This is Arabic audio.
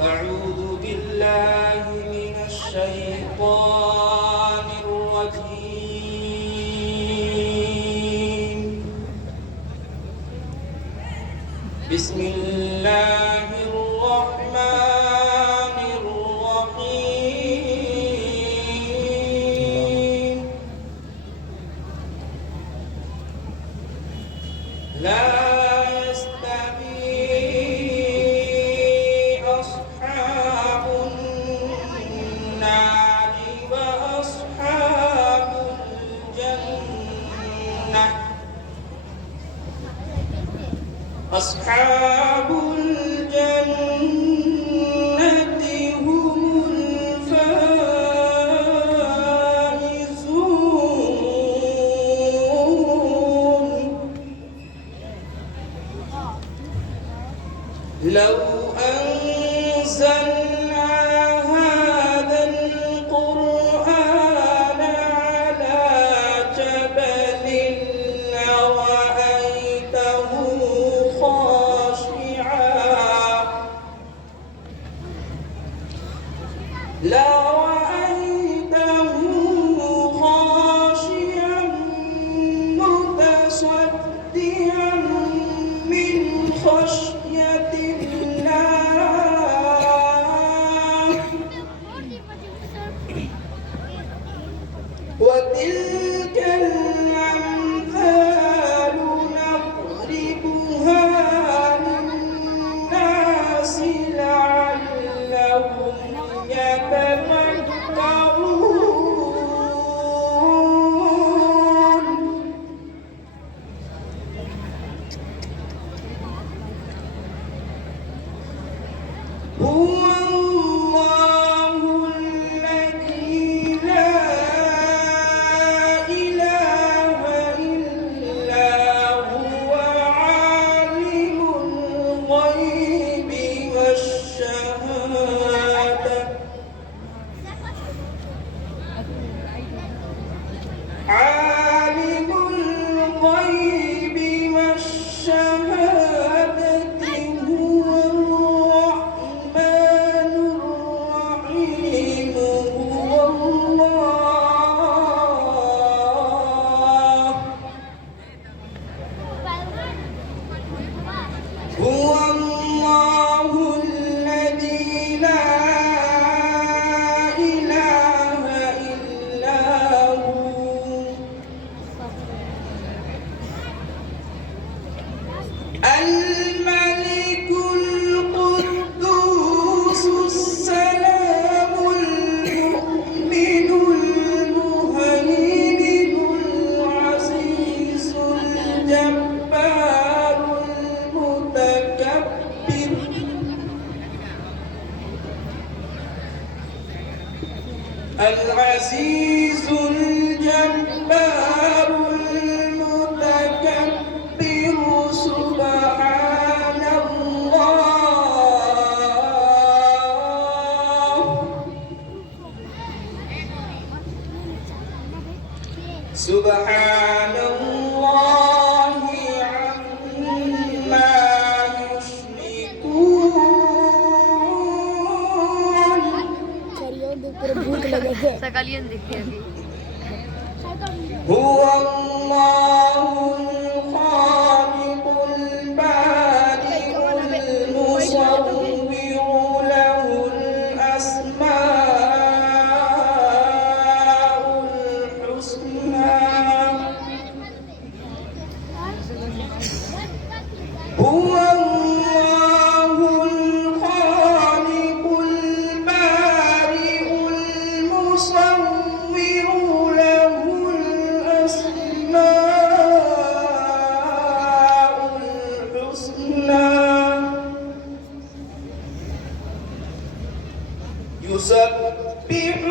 أعوذ بالله من الشيطان الرجيم. بسم الله الرحمن الرحيم. لا يستوي أصحاب النار وأصحاب الجنة. أصحاب الجنة هم الفائزون. لو أنزلنا هذا القرآن على جبل لرأيته خاشعا متصدعا من خشية الله. وتلك الأمثال نضربها للناس لعلهم يتفكرون. هو الله الذي لا إله إلا هو عالم الغيب والشهادة. عالم الغيب والشهادة هو الرحمن الرحيم. هو الله الذي لا إله إلا هو. الملك القدوس السلام المؤمن المهيمن العزيز الجبار المتكبر. العزيز الجبار المتكبر. سبحان الله. سبحان الله عما يشركون. Sekalian देखिए अभी. هو الله الخالق البارئ المصور له الأسماء الحسنى. هو الله الخالق البارئ المصور له الأسماء الحسنى. يسبح